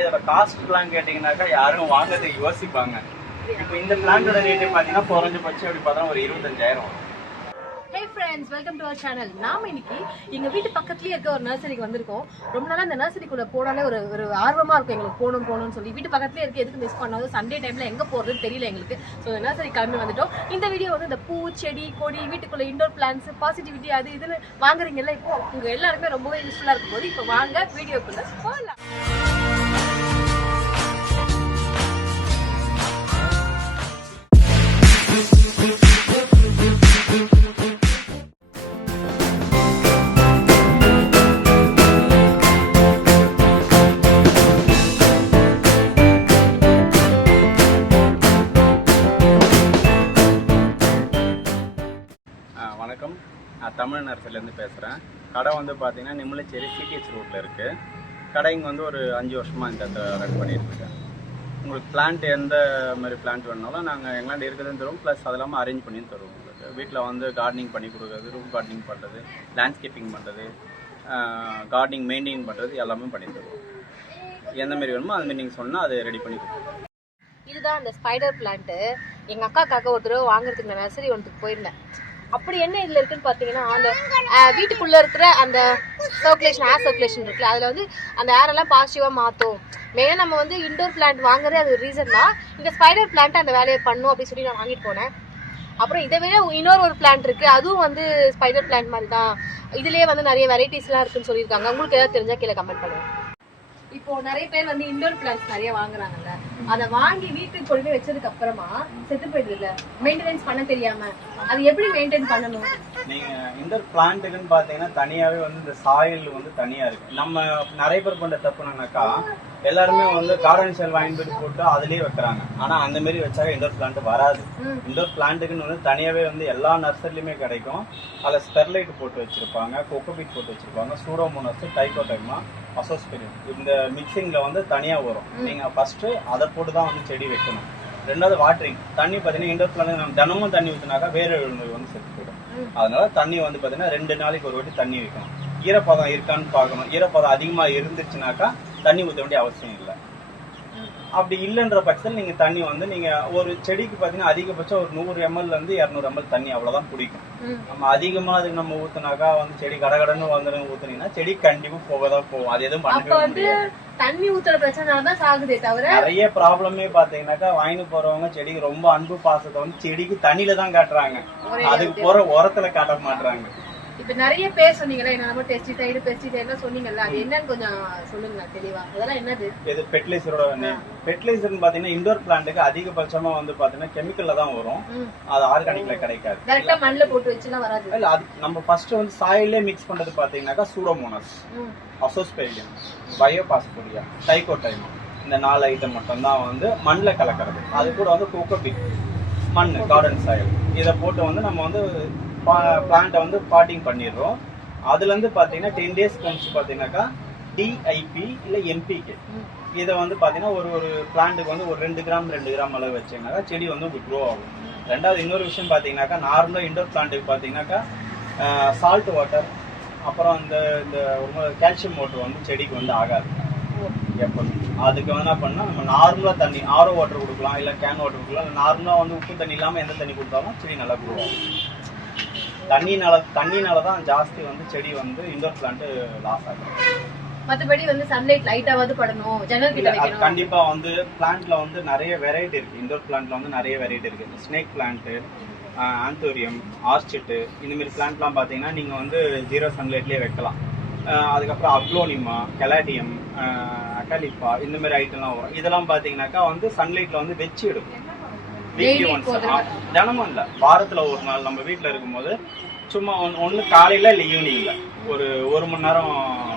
இதோட cost plan கேட்டீங்கன்னாக்கா யாரும் வாங்குறதுக்கு யோசிப்பாங்க. இப்போ இந்த பிளான்டோட ரேட் பாத்தீங்கன்னா குறைஞ்சபட்சம் எப்படி பார்த்தா ஒரு 25,000 வரும். Hey friends, welcome to our channel. நாம இன்னைக்கு எங்க வீட்டு பக்கத்துலயே இருக்க ஒரு நர்சரிக்கு வந்திருக்கோம். ரொம்ப நாளா அந்த நர்சரிக்குள்ள போனாலே ஒரு ஆர்வமா இருக்கும் எங்களுக்கு, போகணும்னு சொல்லி. வீட்டு பக்கத்துலயே இருக்கு, எதுக்கு மிஸ் பண்ணாலும் சண்டே டைம்ல எங்க போறதுன்னு தெரியல எங்களுக்கு. ஸோ நர்சரி கிளம்பி வந்துட்டோம். இந்த வீடியோ வந்து இந்த பூ, செடி, கொடி, வீட்டுக்குள்ள இண்டோர் பிளான்ஸ், பாசிட்டிவிட்டி அது இதுன்னு வாங்குறீங்கல்ல, இப்போ உங்க எல்லாருமே ரொம்பவே யூஸ்ஃபுல்லா இருக்கும் போது இப்போ வாங்க வீடியோக்குள்ள போகலாம். வணக்கம், நான் தமிழ் நர்சரிலேருந்து பேசுகிறேன். கடை வந்து பார்த்தீங்கன்னா நிம்மலச்சேரி சிடிஹெச் ரோட்டில் இருக்குது. கடை இங்கே வந்து ஒரு 5 வருஷமாக இந்த இடத்துல ரன் பண்ணியிருக்கேன். உங்களுக்கு பிளான்ட் எந்த மாதிரி பிளான்ட் வேணுனாலும் நாங்கள் எங்களாண்ட இருக்கிறதுன்னு தருவோம். ப்ளஸ் அது இல்லாமல் அரேஞ்ச் பண்ணியும் தருவோம். உங்களுக்கு வீட்டில் வந்து கார்டனிங் பண்ணி கொடுக்குறது, ரூம் கார்டனிங் பண்ணுறது, லேண்ட்ஸ்கேப்பிங் பண்ணுறது, கார்டனிங் மெயின்டைன் பண்ணுறது எல்லாமே பண்ணி தருவோம். எந்த மாதிரி வேணுமோ அதுமாரி நீங்கள் சொன்னால் அதை ரெடி பண்ணி கொடுப்போம். இதுதான் அந்த ஸ்பைடர் பிளான்ட். எங்க அக்காக்காக ஒரு தடவை வாங்குறதுக்கு நான் நர்சரி ஒன்றுக்கு போயிருந்தேன். அப்படி என்ன இதுல இருக்குன்னு பாத்தீங்கன்னா, அந்த வீட்டுக்குள்ள இருக்கிற அந்த சர்க்குலேஷன், ஏர் சர்க்குலேஷன் இருக்குல்ல, அதுல வந்து அந்த ஏர் எல்லாம் பாசிட்டிவா மாத்தும். மெயினா நம்ம வந்து இண்டோர் பிளான்ட் வாங்குறதே அது ஒரு ரீசன் தான். இந்த ஸ்பைடர் பிளான்ட் அந்த வேலையை பண்ணும் அப்படின்னு சொல்லி நான் வாங்கிட்டு போனேன். அப்புறம் இதை விட இன்னொரு ஒரு பிளான்ட் இருக்கு, அதுவும் வந்து ஸ்பைடர் பிளான்ட் மாதிரி தான். இதுலயே வந்து நிறைய வெரைட்டிஸ் எல்லாம் இருக்குன்னு சொல்லியிருக்காங்க. உங்களுக்கு ஏதாவது தெரிஞ்சா கீழே கமெண்ட் பண்ணுங்க. இப்போ நிறைய பேர் வந்து இண்டோர் பிளான்ட்ஸ் நிறைய வாங்குறாங்கல்ல, அதை வாங்கி வீட்டுக்கு கொண்டு போய் வச்சதுக்கு அப்புறமா செத்து போயிடுதுல, மெயின்டெனன்ஸ் பண்ண தெரியாம, அது எப்படி மெயின்டைன் பண்ணணும்? நீங்க இண்டோர் பிளான்ட்டுக்குன்னு பாத்தீங்கன்னா தனியாவே வந்து இந்த சாயில் வந்து தனியா இருக்கு. நம்ம நிறைய பேர் பண்ற தப்புனாக்கா, எல்லாருமே வந்து கார்டன் செல் வாங்கி போட்டு அதுலயே வைக்கிறாங்க. ஆனா அந்த மாதிரி வச்சாக்க இண்டோர் பிளான்ட் வராது. இண்டோர் பிளான்ட்டுக்குன்னு வந்து தனியாவே வந்து எல்லா நர்சரிலுமே கிடைக்கும். அதுல ஸ்டெர்லைட் போட்டு வச்சிருப்பாங்க, கோகோபீட் போட்டு வச்சிருப்பாங்க, சூடோமோனாஸ், டைகோடர்மா, அசோஸ்பெரியம், இந்த மிக்சிங்ல வந்து தனியா வரும். நீங்க ஃபர்ஸ்ட் அதை போட்டு தான் வந்து செடி வைக்கணும். ரெண்டாவது வாட்டரிங், தண்ணி பாத்தீங்கன்னா இண்டோர் பிளான்ட் நம்ம தினமும் தண்ணி ஊத்தினாக்கா வேற நோய் வந்து செத்து போயிடும். அதனால தண்ணி வந்து பாத்தீங்கன்னா 2 நாளைக்கு ஒரு வாட்டி தண்ணி வைக்கணும். ஈரப்பதம் இருக்கான்னு பார்க்கணும். ஈரப்பதம் அதிகமா இருந்துச்சுனாக்கா தண்ணி ஊற்ற வேண்டிய அவசியம் இல்லை. அப்படி இல்லைன்ற பட்சத்தில் நீங்க தண்ணி வந்து நீங்க ஒரு செடிக்கு பாத்தீங்கன்னா அதிகபட்சம் ஒரு 100 ml இருந்து 200 ml தண்ணி அவ்வளவுதான் பிடிக்கும். நம்ம அதிகமா அதுக்கு நம்ம ஊத்துனாக்கா வந்து செடி கடகடன்னு வந்து ஊத்துனீங்கன்னா செடி கண்டிப்பா போகதான் போகும். அது எதுவும் பண்ணவே முடியாது. தண்ணி ஊத்துற பிரச்சனைதான் சாகுதே தவிர நிறைய ப்ராப்ளமே பாத்தீங்கன்னாக்கா, வாங்கி போறவங்க செடிக்கு ரொம்ப அன்பு பாசத்தை வந்து செடிக்கு தண்ணியில தான் காட்டுறாங்க, அதுக்கு போற உரத்துல காட்ட மாட்டாங்க. இப்ப நிறைய பேர் சொன்னீங்களா, என்ன பெஸ்டிசைடு பெஸ்டிசைடுலாம் சொன்னீங்கல்ல, அது என்னன்னு கொஞ்சம் சொல்லுங்க தெளிவா. அதெல்லாம் என்னது? இது ஃபெர்டிலைசரோட நேம். ஃபெர்டிலைசர்னு பாத்தீங்கன்னா இண்டோர் பிளான்ட்டுக்கு அதிகபட்சமா வந்து பாத்தீங்கன்னா கெமிக்கல்ல தான் வரும். அது ஆர்கானிக்ல கிடைக்காது. டைரக்டா மண்ணுல போட்டு வச்சுலாம் வராது. இல்ல, அது நம்ம ஃபர்ஸ்ட் வந்து சாயிலே மிக்ஸ் பண்றது பாத்தீங்கன்னாக்கா சூடோமோனாஸ், அசோஸ்பெரியம், பயோபாஸ்போரியா, டைகோடைமா, இந்த 4 ஐட்டம் மட்டும் தான் வந்து மண்ணுல கலக்கிறது. அது கூட வந்து கோகோபீட், மண், கார்டன் சாயில், இதை போட்டு வந்து நம்ம வந்து பிளான்ட்டை வந்து பாட்டிங் பண்ணிடுறோம். அதுல இருந்து பாத்தீங்கன்னா 10 days கழிச்சு பாத்தீங்கன்னாக்கா டிஐபி இல்ல எம்பிகே, இதை வந்து பாத்தீங்கன்னா ஒரு பிளான்ட்டுக்கு வந்து ஒரு 2 கிராம் அளவு வச்சீங்கன்னாக்கா செடி வந்து உங்களுக்கு க்ரோ ஆகும். ரெண்டாவது இன்னொரு விஷயம் பாத்தீங்கன்னாக்கா, நார்மலா இண்டோர் பிளான்ட்டுக்கு பாத்தீங்கன்னாக்கா சால்ட் வாட்டர், அப்புறம் இந்த கால்சியம் வாட்டர் வந்து செடிக்கு வந்து ஆகாது எப்போதும். அதுக்கு என்ன பண்ணா நம்ம நார்மலா தண்ணி, ஆரோ வாட்டர் கொடுக்கலாம், இல்ல கேன் வாட்டர் கொடுக்கலாம். நார்மலா வந்து உப்பு தண்ணி இல்லாம எந்த தண்ணி கொடுத்தாலும் செடி நல்லா க்ரோ ஆகும். தண்ணினாலதான் ஜாஸ்தி வந்து செடி வந்து இண்டோர் பிளான்ட் லாஸ் ஆகும். மத்தபடி வந்து சன்லைட் லைட்டாவது படணும், ஜன்னல் கிட்ட வைக்கணும். கண்டிப்பா வந்து பிளான்ட்ல வந்து நிறைய வெரைட்டி இருக்கு. இண்டோர் பிளான்ட்ல வந்து நிறைய வெரைட்டி இருக்கு. ஸ்னேக் பிளான்ட், ஆந்தோரியம், ஆர்ச்சிட், இந்த மாதிரி பிளான்ட்லாம் பாத்தீங்கன்னா நீங்க வந்து 0 சன்லைட்லயே வைக்கலாம். அதுக்கப்புறம் அக்லோனிமா, கெலாடியம், அகாலிப்பா, இந்த மாதிரி ஐட்டம்லாம் வரும். இதெல்லாம் பாத்தீங்கன்னாக்கா வந்து சன்லைட்ல வந்து வச்சு எடுக்கும். வீக்லி ஒன்ஸ், தினமும் இல்ல, வாரத்துல ஒரு நாள் நம்ம வீட்டுல இருக்கும்போது சும்மா ஒண்ணு காலையில இல்ல ஈவினிங்ல ஒரு மணி நேரம்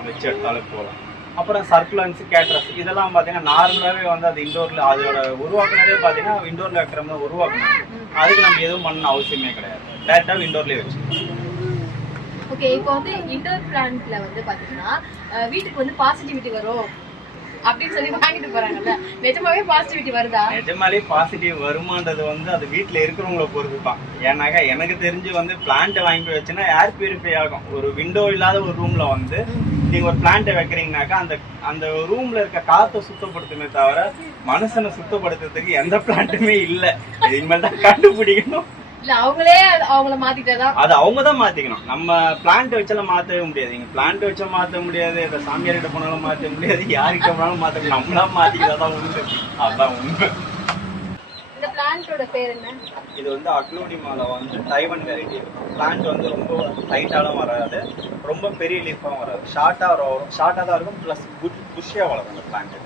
வச்சு எடுத்தாலும் போகலாம். அப்புறம் சர்க்குலன்ஸ், கேட்ரஸ், இதெல்லாம் பாத்தீங்கன்னா நார்மலாவே வந்து அது இண்டோர்ல அதோட உருவாக்குனதே பாத்தீங்கன்னா இண்டோர்ல வைக்கிறோம்னா உருவாக்கணும். அதுக்கு நம்ம எதுவும் பண்ண அவசியமே கிடையாது, டேரக்டா இண்டோர்லயே வச்சு. ஓகே, இப்போ வந்து இண்டோர் பிளான்ட்ல வந்து பாத்தீங்கன்னா வீட்டுக்கு வந்து பாசிட்டிவிட்டி வரும் அப்படின்னு சொல்லி வாங்கிட்டு போறாங்கல்ல, நிஜமாவே பாசிட்டிவிட்டி வருதா? நிஜமாலே பாசிட்டிவ் வருமானது வந்து அது வீட்டுல இருக்கிறவங்கள பொறுத்து தான். ஏன்னாக்கா எனக்கு தெரிஞ்சு வந்து பிளான்ட் வாங்கி வச்சுன்னா ஏர் பியூரிஃபை ஆகும். ஒரு விண்டோ இல்லாத ஒரு ரூம்ல வந்து நீங்க ஒரு பிளான்ட்டை வைக்கிறீங்கனாக்கா அந்த அந்த ரூம்ல இருக்க காத்தை சுத்தப்படுத்துமே தவிர மனுஷனை சுத்தப்படுத்துறதுக்கு எந்த பிளான்ட்டுமே இல்ல. இனிமேல் தான் கண்டுபிடிக்கணும். இல்ல அவங்களே அவங்கள மாத்திட்டதான் அது அவங்கதான் மாத்திக்கணும். நம்ம பிளான்ட் வச்சாலும் மாத்தவே முடியாது. நீங்க பிளான்ட் வச்சா மாத்த முடியாது, இந்த சாமியார் கிட்ட போனாலும் மாத்த முடியாது, யாருக்கிட்ட போனாலும் மாத்த முடியாது. நம்மளா மாத்திக்கிறதான் உண்டு. அதான் உண்மை. இந்த பிளான்ட்டோட பேர் என்ன? இது வந்து அக்லோனிமால வந்து தைவன் வெரைட்டி. பிளான்ட் வந்து ரொம்ப ஹைட்டாலும் வராது, ரொம்ப பெரிய லீஃபாவும் வராது. ஷார்ட்டா தான் இருக்கும். பிளஸ் புஷ்ஷியா வளரும் இந்த பிளான்ட்.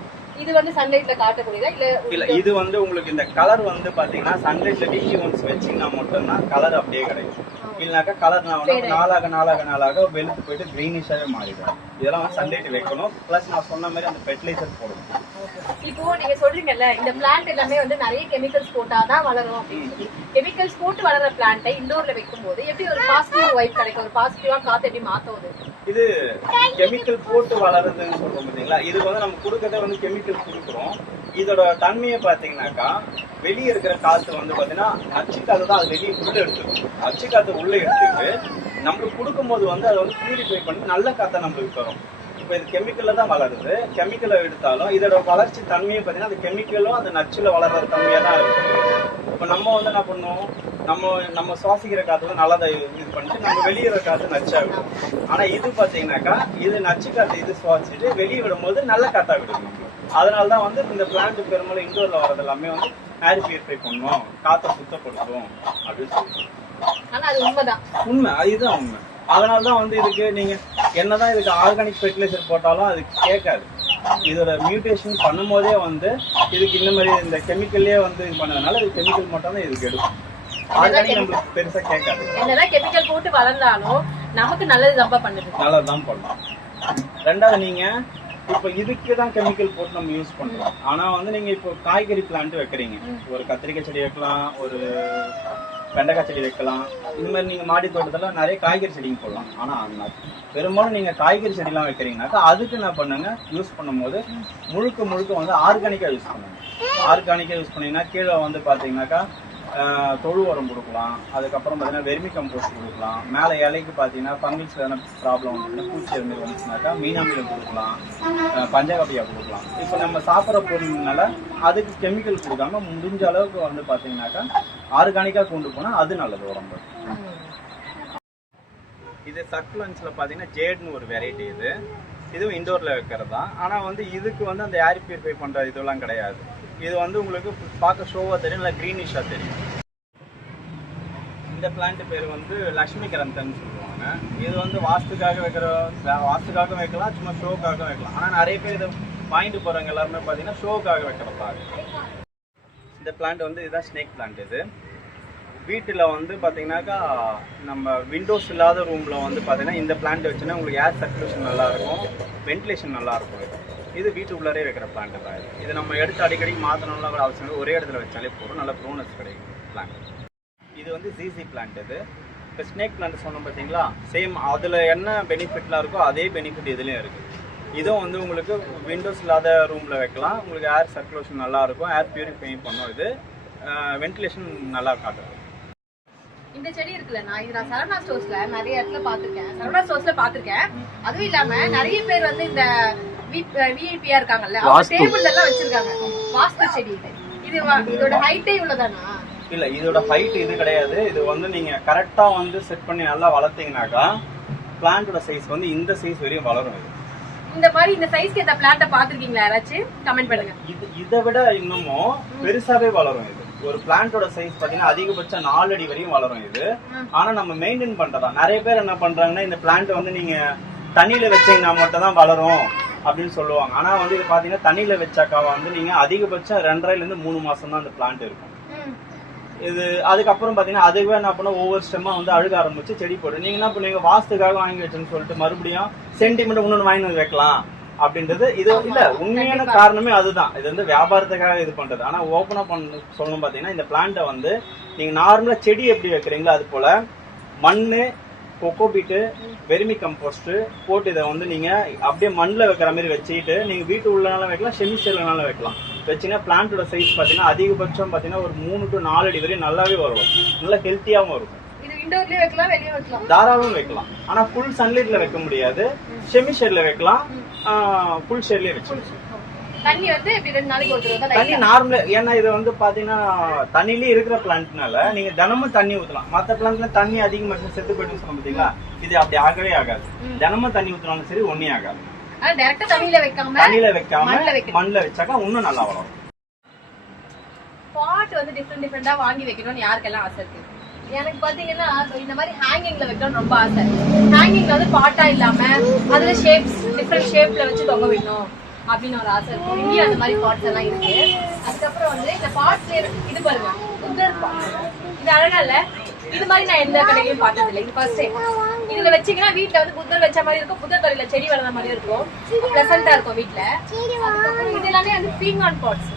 இது வந்து சன்லைட்ல காட்டக்கூடியதா இல்ல இது வந்து உங்களுக்கு இந்த கலர் வந்து பாத்தீங்கன்னா சன்லைட்ல வீக்லி ஒன்ஸ் வச்சீங்கன்னா மட்டும்தான் கலர் அப்படியே கிடைக்கும். இல்லனாக்கா கலர் நாளாக வெளுத்து போயிட்டு கிரீனிஷாவே மாறிடும். இதெல்லாம் வந்து சன்லைட் வைக்கணும். பிளஸ் நான் சொன்ன மாதிரி அந்த ஃபெர்டிலைசர் போடணும். இப்போ நீங்க சொல்றீங்கல்ல இந்த பிளான்ட் எல்லாமே வந்து நிறைய கெமிக்கல்ஸ் போட்டாதான் வளரும் அப்படின்னு சொல்லி, கெமிக்கல்ஸ் போட்டு வளர்ற பிளான்ட்டை இண்டோர்ல வைக்கும் போது எப்படி ஒரு பாசிட்டிவ் வைப் கிடைக்கும், ஒரு பாசிட்டிவா காத்து எப்படி மாத்துவது? இது கெமிக்கல் போட்டு வளருதுன்னு சொல்றோம் பாத்தீங்களா, இதுக்கு வந்து நம்ம கொடுக்கறத வந்து கெமிக்கல் கொடுக்குறோம். இதோட தன்மையை பாத்தீங்கன்னாக்கா வெளியே இருக்கிற காத்து வந்து பாத்தீங்கன்னா அச்சு காத்து தான் அது வெளியே உள்ள எடுத்துக்கும். அச்சு காத்து உள்ள எடுத்துட்டு நம்மளுக்கு கொடுக்கும் போது வந்து அதை வந்து பியூரிஃபை பண்ணி நல்ல காத்தை நம்மளுக்கு தரும். இப்போ இது கெமிக்கல்ல தான் வளருது. கெமிக்கலை எடுத்தாலும் இதோட வளர்ச்சி தன்மையை பார்த்தீங்கன்னா அந்த கெமிக்கலும் அந்த நச்சுல வளர்ற தன்மையா தான் இருக்கு. இப்போ நம்ம வந்து என்ன பண்ணுவோம், நம்ம சுவாசிக்கிற காத்து வந்து நல்லதை இது பண்ணிட்டு நம்ம வெளியிற காத்து நச்சா விடும். ஆனா இது பாத்தீங்கன்னாக்கா இது நச்சு காத்து இது சுவாசிச்சுட்டு வெளியே விடும் போது நல்ல காத்தா விடும். அதனாலதான் வந்து இந்த பிளான்ட் பெரும்பாலும் இண்டோர்ல வர்றது எல்லாமே வந்து ஏர் பியூரிஃபை பண்ணுவோம், காத்தை சுத்தப்படுத்தும் அப்படின்னு சொல்லுவோம். ஆனா அது உண்மைதான், உண்மை, அதுதான் உண்மை. அதனாலதான் வந்து இதுக்கு நீங்க என்னதான் இதுக்கு ஆர்கானிக் ஃபெர்டிலைசர் போட்டாலும் அது கேட்காது. இதோட மியூட்டேஷன் பண்ணும் போதே வந்து இதுக்கு இந்த மாதிரி இந்த கெமிக்கல்லே வந்து இது பண்ணதுனால இது கெமிக்கல் மட்டும் தான் இதுக்கு எடுக்கும். ஆர்கானிக் நம்மளுக்கு பெருசா கேட்காது. என்னதான் கெமிக்கல் போட்டு வளர்ந்தாலும் நமக்கு நல்லது தப்பா பண்ணுது, நல்லதுதான் பண்ணலாம். ரெண்டாவது நீங்க இப்ப இதுக்கு தான் கெமிக்கல் போட்டு நம்ம யூஸ் பண்றோம். ஆனா வந்து நீங்க இப்போ காய்கறி பிளான்ட் வைக்கிறீங்க, ஒரு கத்திரிக்காய் செடி வைக்கலாம், ஒரு வெண்டைக்காய் செடி வைக்கலாம். இந்த மாதிரி நீங்க மாடி தோட்டத்துல நிறைய காய்கறி செடிங்க போடலாம். ஆனா பெரும்பாலும் நீங்க காய்கறி செடிலாம் வைக்கிறீங்கன்னாக்கா அதுக்கு என்ன பண்ணுங்க, யூஸ் பண்ணும்போது முழுக்க வந்து ஆர்கானிக்கா யூஸ் பண்ணுங்க. ஆர்கானிக்கா யூஸ் பண்ணீங்கன்னா கீழே வந்து பாத்தீங்கன்னாக்கா தொழு உரம் கொடுக்கலாம். அதுக்கப்புறம் பார்த்தீங்கன்னா வெர்மி கம்போஸ்ட் கொடுக்கலாம். மேலே இலைக்கு பார்த்தீங்கன்னா ஃபங்கில்ஸ் எதனா ப்ராப்ளம் வந்துச்சுன்னா பூச்சி எதுவுமே வந்துச்சுனாக்கா மீனாமிலம் கொடுக்கலாம், பஞ்சகவியா கொடுக்கலாம். இப்போ நம்ம சாப்பிட்ற பொருள்னால அதுக்கு கெமிக்கல் கொடுக்காம முடிஞ்ச அளவுக்கு வந்து பார்த்தீங்கன்னாக்கா ஆர்கானிக்காக கொண்டு போனால் அது நல்லது உடம்பு. இது சக்லன்ஸில் பார்த்தீங்கன்னா ஜேட்னு ஒரு வெரைட்டி. இதுவும் இண்டோரில் வைக்கிறது தான். ஆனால் வந்து இதுக்கு வந்து அந்த ஏர் பியூரிஃபை பண்ணுற இதெல்லாம் கிடையாது. இது வந்து உங்களுக்கு பார்க்க ஷோவாக தெரியும், இல்லை க்ரீனிஷாக தெரியும். இந்த பிளான்ட் பேர் வந்து லக்ஷ்மி கரந்தன்னு சொல்லுவாங்க. இது வந்து வாஸ்துக்காக வைக்கலாம், சும்மா ஷோக்காக வைக்கலாம். ஆனால் நிறைய பேர் இதை வாங்கிட்டு போகிறவங்க எல்லாருமே பார்த்தீங்கன்னா ஷோக்காக வைக்கிறதாங்க. இந்த பிளான்ட் வந்து இதுதான் ஸ்னேக் பிளான்ட். இது வீட்டில் வந்து பார்த்தீங்கன்னாக்கா நம்ம விண்டோஸ் இல்லாத ரூமில் வந்து பார்த்தீங்கன்னா இந்த பிளான்ட் வச்சுன்னா உங்களுக்கு ஏர் சர்க்குலேஷன் நல்லாயிருக்கும், வென்டிலேஷன் நல்லாயிருக்கும். இது வீட்டுக்குள்ளாரே வைக்கிற பிளான்ட் தான். இது நம்ம எடுத்து அடிக்கடி மாற்றணும்லாம் கூட அவசியம் இல்லை, ஒரே இடத்துல வச்சாலே போதும், நல்ல ப்ரோனஸ் கிடைக்கும் பிளான்ட். இது வந்து ஜிசி பிளான்ட். இது இப்போ ஸ்னேக் பிளான்ட் சொன்னோம் பார்த்தீங்களா, சேம் அதில் என்ன பெனிஃபிட்லாம் இருக்கோ அதே பெனிஃபிட் இதுலேயும் இருக்குது. இதுவும் வந்து உங்களுக்கு விண்டோஸ் இல்லாத ரூமில் வைக்கலாம், உங்களுக்கு ஏர் சர்க்குலேஷன் நல்லாயிருக்கும், ஏர் பியூரிஃபைங் பண்ணும், இது வென்டிலேஷன் நல்லா காட்டும். இந்த செடி இருக்குல்ல, நான் சரவணா ஸ்டோர்ஸ்ல நிறைய இடத்துல பாத்திருக்கேன். அதுவும் இல்லாம நிறைய பேர் வந்து இந்த விஐபியா இருக்காங்கல்ல, அவங்க டேபிள்ல எல்லாம் வச்சிருக்காங்க வாஸ்து செடி. இதோட ஹைட்டே இவ்வளவுதானா? இல்ல, இதோட ஹைட் இது கிடையாது. இது வந்து நீங்க கரெக்டா வந்து செட் பண்ணி நல்லா வளர்த்தீங்கன்னாக்கா பிளான்ட்டோட சைஸ் வந்து இந்த சைஸ் வரையும் வளரும். இந்த மாதிரி இந்த சைஸ்க்கு இந்த பிளான்ட்ட பாத்துருக்கீங்களா? யாராச்சும் கமெண்ட் பண்ணுங்க. இதை விட இன்னமும் பெருசாவே வளரும். இது ஒரு பிளான்ட்டோட சைஸ் பாத்தீங்கன்னா அதிகபட்சம் 4 அடி வரையும் வளரும் இது. ஆனா நம்ம மெயின்டைன் பண்றதா, நிறைய பேர் என்ன பண்றாங்கன்னா இந்த பிளான்ட் வந்து நீங்க தண்ணியில வச்சீங்கன்னா மட்டும் தான் வளரும் அப்படின்னு சொல்லுவாங்க. ஆனா வந்து இது பாத்தீங்கன்னா தண்ணியில வச்சாக்கா வந்து நீங்க அதிகபட்சம் 2.5 to 3 மாசம் தான் அந்த பிளான்ட் இருக்கும். இது அதுக்கப்புறம் பாத்தீங்கன்னா அதுவே என்ன பண்ண ஒவ்வொரு ஸ்டெம்மா வந்து அழுக ஆரம்பிச்சு செடி போட்டு நீங்க என்ன பண்ணுவீங்க, வாஸ்துக்காக வாங்கி வச்சுன்னு சொல்லிட்டு மறுபடியும் சென்டிமெண்ட் இன்னொன்று வாங்கி வந்து வைக்கலாம் அப்படின்றது. இது இல்ல, உண்மையான காரணமே அதுதான். இது வந்து வியாபாரத்துக்காக இது பண்றது. ஆனா ஓப்பனா சொல்லணும் பாத்தீங்கன்னா இந்த பிளான்ட்டை வந்து நீங்க நார்மலா செடி எப்படி வைக்கிறீங்களோ அது போல மண்ணு, கொக்கோபீட்டு, வெர்மி கம்போஸ்ட் போட்டு இதை வந்து நீங்க அப்படியே மண்ணில் வைக்கிற மாதிரி வச்சுக்கிட்டு நீங்க வீட்டு உள்ளனாலும் வைக்கலாம், செமிஸ்டர்னாலும் வைக்கலாம். வச்சுன்னா பிளான்ட்டோட சைஸ் பாத்தீங்கன்னா அதிகபட்சம் பாத்தீங்கன்னா ஒரு 3 to 4 அடி வரையும் நல்லாவே வரும், நல்லா ஹெல்த்தியாவும் இருக்கும். இது இன்டோர்லயே வைக்கலாம், வெளியே வைக்கலாம். தாராளமா வைக்கலாம். ஆனா ஃபுல் சன்லைட்ல வைக்க முடியாது. செமி ஷேட்ல வைக்கலாம், ஃபுல் ஷேட்லயே வச்சுக்கலாம். தண்ணி வந்து இப்படி 2 நாளைக்கு ஒரு தடவை தான் தண்ணி நார்மலா, ஏன்னா இது வந்து பாத்தீங்கன்னா தண்ணிலயே இருக்கிற பிளான்ட்னால நீங்க தினமும் தண்ணி ஊத்தலாம். மத்த பிளான்ட்ல தண்ணி அதிகமா செத்து போயிட்டு சொல்ல பாத்தீங்களா, இது அப்படி ஆகவே ஆகாது. தினமும் தண்ணி ஊத்தினாலும் சரி ஒண்ணே ஆகாது. டைரக்டா தண்ணியில வைக்காம மண்ணுல வச்சாக்கா இன்னும் நல்லா வளரும். பாட் வந்து டிஃபரெண்டா வாங்கி வைக்கணும்னு யாருக்கெல்லாம் ஆசை இருக்கு? எனக்கு பாத்தீங்கன்னா இந்த மாதிரி ஹேங்கிங்ல வைக்கணும்னு ரொம்ப ஆசை. ஹேங்கிங்ல வந்து பாட்டா இல்லாம அதுல ஷேப்ஸ் டிஃபரெண்ட் ஷேப்ல வச்சு தொங்க விடணும் அப்படின்னு ஒரு ஆசை இருக்கும். இங்கேயும் அந்த மாதிரி பாட்ஸ் எல்லாம் இருக்கு. அதுக்கப்புறம் வந்து இந்த பாட்ஸ்ல இது பாருங்க, புத்தர் பாட். இது அழகா இல்ல? இது மாதிரி நான் எந்த கடையிலயும் பார்த்தது இல்லை. இது ஃபர்ஸ்ட் டைம். இதுல வச்சீங்கன்னா வீட்டுல வந்து புத்தர் வச்ச மாதிரி இருக்கும், புத்தர் தலையில செடி வளர்ந்த மாதிரி இருக்கும், பிளசண்டா இருக்கும் வீட்டுல. அதுக்கப்புறம் இது எல்லாமே வந்து பீங்கான் பாட்ஸ்.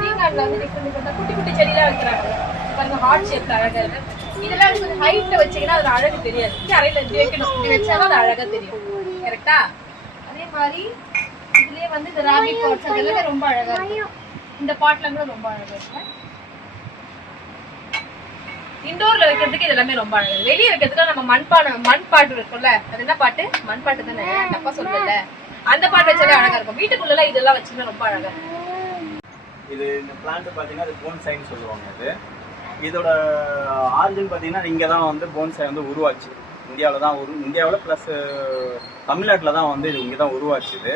பீங்கான்ல வந்து டிஃபரெண்ட் குட்டி குட்டி செடியெல்லாம் வைக்கிறாங்க. பாருங்க, ஹார்ட் ஷேப்ல அழகா இருக்கு. இதெல்லாம் கொஞ்சம் ஹைட்ல வச்சீங்கன்னா அது அழகு தெரியாது. அறையில வைக்கணும், இப்படி வச்சாலும் அது அழகா தெரியும். கரெக்டா? அதே மாதிரி இதுலயே வந்து இந்த ராபிட் பாட்ஸ் அதெல்லாமே ரொம்ப அழகா இருக்கு. இந்த பாட்ல கூட ரொம்ப அழகா இருக்கு. இண்டோர்ல வைக்கிறதுக்கு இது எல்லாமே ரொம்ப அழகா இருக்கு. வெளியே வைக்கிறதுக்கு நம்ம மண்பாட்டு இருக்கும்ல, அது என்ன பாட்டு? மண்பாட்டு தானே, தப்பா சொல்லல. அந்த பாட்டு வச்சாலே அழகா இருக்கும். வீட்டுக்குள்ள இதெல்லாம் வச்சுன்னா ரொம்ப அழகா இருக்கும். இது இந்த பிளான்ட் பாத்தீங்கன்னா அது போன்சைன்னு சொல்லுவாங்க. இது இதோட ஆரிஜின் பாத்தீங்கன்னா இங்க தான் வந்து போன்சை வந்து உருவாச்சு. இந்தியாவில் ப்ளஸ் தமிழ்நாட்டில் தான் வந்து இது இங்கே தான் உருவாச்சுது.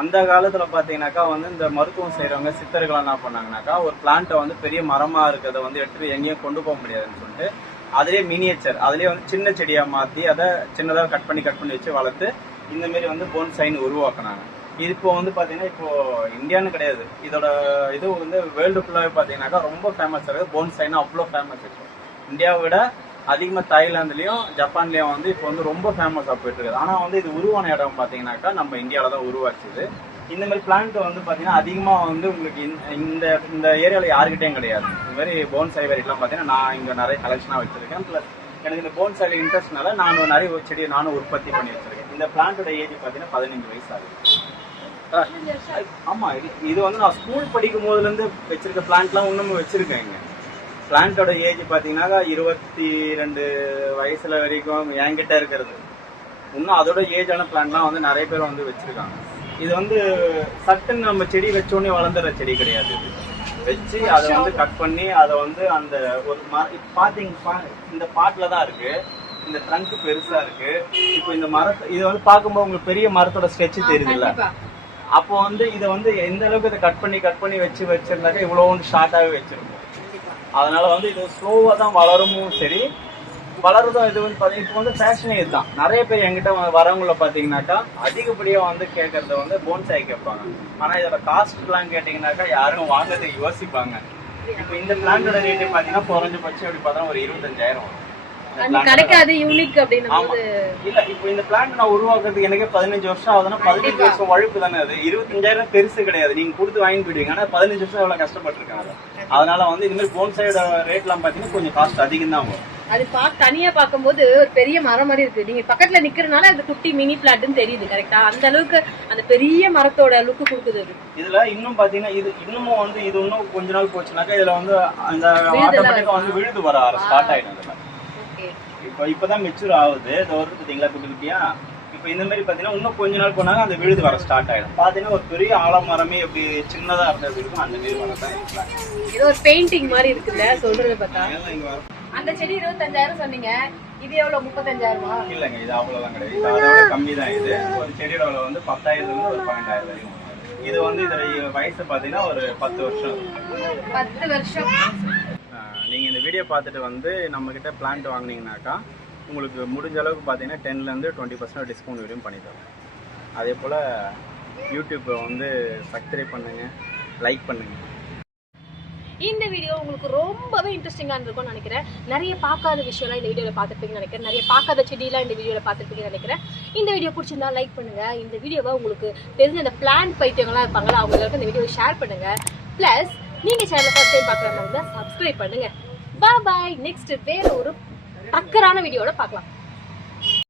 அந்த காலத்தில் பார்த்தீங்கன்னாக்கா வந்து இந்த மருத்துவம் செய்கிறவங்க சித்தர்கள் என்ன பண்ணாங்கனாக்கா, ஒரு பிளான்ட்டை வந்து பெரிய மரமாக இருக்கிறத வந்து எடுத்துகிட்டு எங்கேயும் கொண்டு போக முடியாதுன்னு சொல்லிட்டு அதிலே மினியேச்சர், அதிலே வந்து சின்ன செடியாக மாற்றி அதை சின்னதாக கட் பண்ணி வச்சு வளர்த்து இந்தமாரி வந்து போன்சைன்னு உருவாக்குனாங்க. இது இப்போ வந்து பார்த்தீங்கன்னா இப்போ இந்தியான்னு கிடையாது, இதோட இது வந்து வேர்ல்டு ஃபுல்லாகவே பார்த்தீங்கன்னாக்கா ரொம்ப ஃபேமஸ் இருக்குது. போன்சைன்னு அவ்வளோ ஃபேமஸ் இருக்குது. இந்தியாவை விட அதிகமாக தாய்லாந்துலேயும் ஜப்பான்லேயும் வந்து இப்போ வந்து ரொம்ப ஃபேமஸாக போயிட்டு இருக்குது. ஆனால் வந்து இது உருவான இடம் பார்த்தீங்கன்னாக்கா நம்ம இந்தியாவில் தான் உருவாச்சுது. இந்த மாதிரி பிளான்ட் வந்து பார்த்தீங்கன்னா அதிகமாக வந்து உங்களுக்கு இந்த ஏரியாவில் யாருக்கிட்டையும் கிடையாது. இந்த மாதிரி போன்சை வெரைட்டிலாம் பார்த்தீங்கன்னா நான் இங்கே நிறைய கலெக்ஷனாக வச்சுருக்கேன். ப்ளஸ் எனக்கு இந்த போன்சைல இன்ட்ரெஸ்ட்னால நான் நிறைய செடியை நானும் உற்பத்தி பண்ணி வச்சுருக்கேன். இந்த பிளான்ட்டோட ஏஜ் பார்த்தீங்கன்னா 15 வயசு ஆகுது. ஆமாம், இது வந்து நான் ஸ்கூல் படிக்கும் போதுலேருந்து வச்சிருக்க பிளான்ட்லாம் இன்னமும் வச்சுருக்கேன். இங்கே பிளான்ட்டோட ஏஜ் பார்த்தீங்கன்னா 22 வயசுல வரைக்கும் என்கிட்ட இருக்கிறது. இன்னும் அதோட ஏஜான பிளான்ட்லாம் வந்து நிறைய பேர் வந்து வச்சிருக்காங்க. இது வந்து சட்டுன்னு நம்ம செடி வச்சோடனே வளர்ந்துற செடி கிடையாது. இது வச்சு அதை வந்து கட் பண்ணி அதை வந்து அந்த ஒரு இந்த பாட்டில் தான் இருக்கு. இந்த ட்ரங்க் பெருசா இருக்கு. இப்போ இந்த மரத்தை இது வந்து பார்க்கும்போது உங்களுக்கு பெரிய மரத்தோட ஸ்கெட்ச் தெரியுதுல்ல, அப்போ வந்து இதை வந்து எந்த அளவுக்கு இதை கட் பண்ணி வச்சிருந்தாக்கா இவ்வளோ வந்து ஷார்ட்டாகவே வச்சிருக்கோம். அதனால வந்து இது ஸ்லோவாக தான் வளரமும் சரி, வளருதும். இது வந்து பார்த்தீங்கன்னா இப்போ வந்து ஃபேஷனே இதுதான். நிறைய பேர் என்கிட்ட வரவங்கள பார்த்தீங்கன்னாக்கா அதிகப்படியாக வந்து கேட்கறத வந்து போன்சாய் கேட்பாங்க. ஆனால் இதோட காஸ்ட்லாம் கேட்டிங்கனாக்கா யாரும் வாங்குறதுக்கு யோசிப்பாங்க. இப்போ இந்த பிளான்டோட ரேட்டு பார்த்தீங்கன்னா குறைஞ்சபட்சம் எப்படி பார்த்தா ஒரு 25,000 வரும். கிடைக்காது யூனிக் அப்படின்னு. இல்ல இப்போ இந்த பிளான்ட் நான் உருவாக்குறதுக்கு எனக்கு 15 வருஷம் ஆகுதுன்னா 15 வருஷம் உழைப்பு தானே. அது 25,000 பெருசு கிடையாது, நீங்க கொடுத்து வாங்கி போயிடுவீங்க. ஆனா 15 வருஷம் எவ்வளவு கஷ்டப்பட்டிருக்காங்க. அதனால வந்து இந்த மாதிரி போன்சையோட ரேட்லாம் பாத்தீங்கன்னா கொஞ்சம் காஸ்ட் அதிகம் தான் வரும். அது தனியா பார்க்கும்போது ஒரு பெரிய மரம் மாதிரி இருக்கு. நீங்க பக்கத்துல நிக்கிறதுனால அது குட்டி மினி பிளாட்னு தெரியுது. கரெக்டா? அந்த அளவுக்கு அந்த பெரிய மரத்தோட லுக்கு கொடுக்குது. இதுல இன்னும் பாத்தீங்கன்னா இது இன்னமும் வந்து இது இன்னும் கொஞ்ச நாள் போச்சுனாக்கா இதுல வந்து அந்த ஆட்டோமேட்டிக்கா வந்து விழுது வர ஸ்டார்ட் ஆயிடும். இப்பதான் மெச்சூர் ஆகுது. இது வருது பார்த்தீங்களா குட்டி குட்டியா. இப்போ இந்த மாதிரி பார்த்தீங்கன்னா இன்னும் கொஞ்ச நாள் போனாங்க அந்த விழுது வர ஸ்டார்ட் ஆயிடும். பார்த்தீங்கன்னா ஒரு பெரிய ஆலமரமே எப்படி சின்னதா இருந்தது இருக்கும் அந்த மாதிரி வரதான். இது ஒரு பெயிண்டிங் மாதிரி இருக்குல்ல சொல்றது பார்த்தா. அந்த செடி 25,000 சொன்னீங்க, இது எவ்வளவு? 35,000? இல்லைங்க, இது அவ்வளோலாம் கிடையாது. இது அதோட கம்மி தான். இது ஒரு செடியோட விலை வந்து 10,000 ஒரு 12,000 வரைக்கும். இது வந்து இதோட வயசு பார்த்தீங்கன்னா ஒரு 10 வருஷம். 10 வருஷம். நீங்கள் இந்த வீடியோ பார்த்துட்டு வந்து நம்மக்கிட்ட பிளான்ட் வாங்கினீங்கனாக்கா உங்களுக்கு முடிஞ்ச அளவுக்கு பார்த்தீங்கன்னா 10% 20% டிஸ்கவுண்ட் வரையும் பண்ணி தரோம். அதே போல் யூடியூப்பை வந்து சப்ஸ்கிரைப் பண்ணுங்கள், லைக் பண்ணுங்கள். இந்த வீடியோ உங்களுக்கு ரொம்பவே இன்ட்ரெஸ்டிங்காக இருக்கும்னு நினைக்கிறேன். நிறைய பார்க்காத விஷயம்லாம் இந்த வீடியோவில் பார்த்துருப்பீங்கன்னு நினைக்கிறேன். நிறைய பார்க்காத செடியெலாம் இந்த வீடியோவில் பார்த்துருப்பீங்கன்னு நினைக்கிறேன். இந்த வீடியோ பிடிச்சிருந்தா லைக் பண்ணுங்கள். இந்த வீடியோவை உங்களுக்கு தெரிஞ்ச இந்த பிளான்ட் பைத்தியங்கள்லாம் இருப்பாங்களா அவங்களுக்கு இந்த வீடியோவை ஷேர் பண்ணுங்கள். ப்ளஸ் நீங்கள் சேனலை ஃபர்ஸ்ட் டைம் பார்க்குற மாதிரி தான் சப்ஸ்கிரைப் பண்ணுங்கள். பாய். நெக்ஸ்ட் வேற ஒரு டக்கரான வீடியோட பார்க்கலாம்.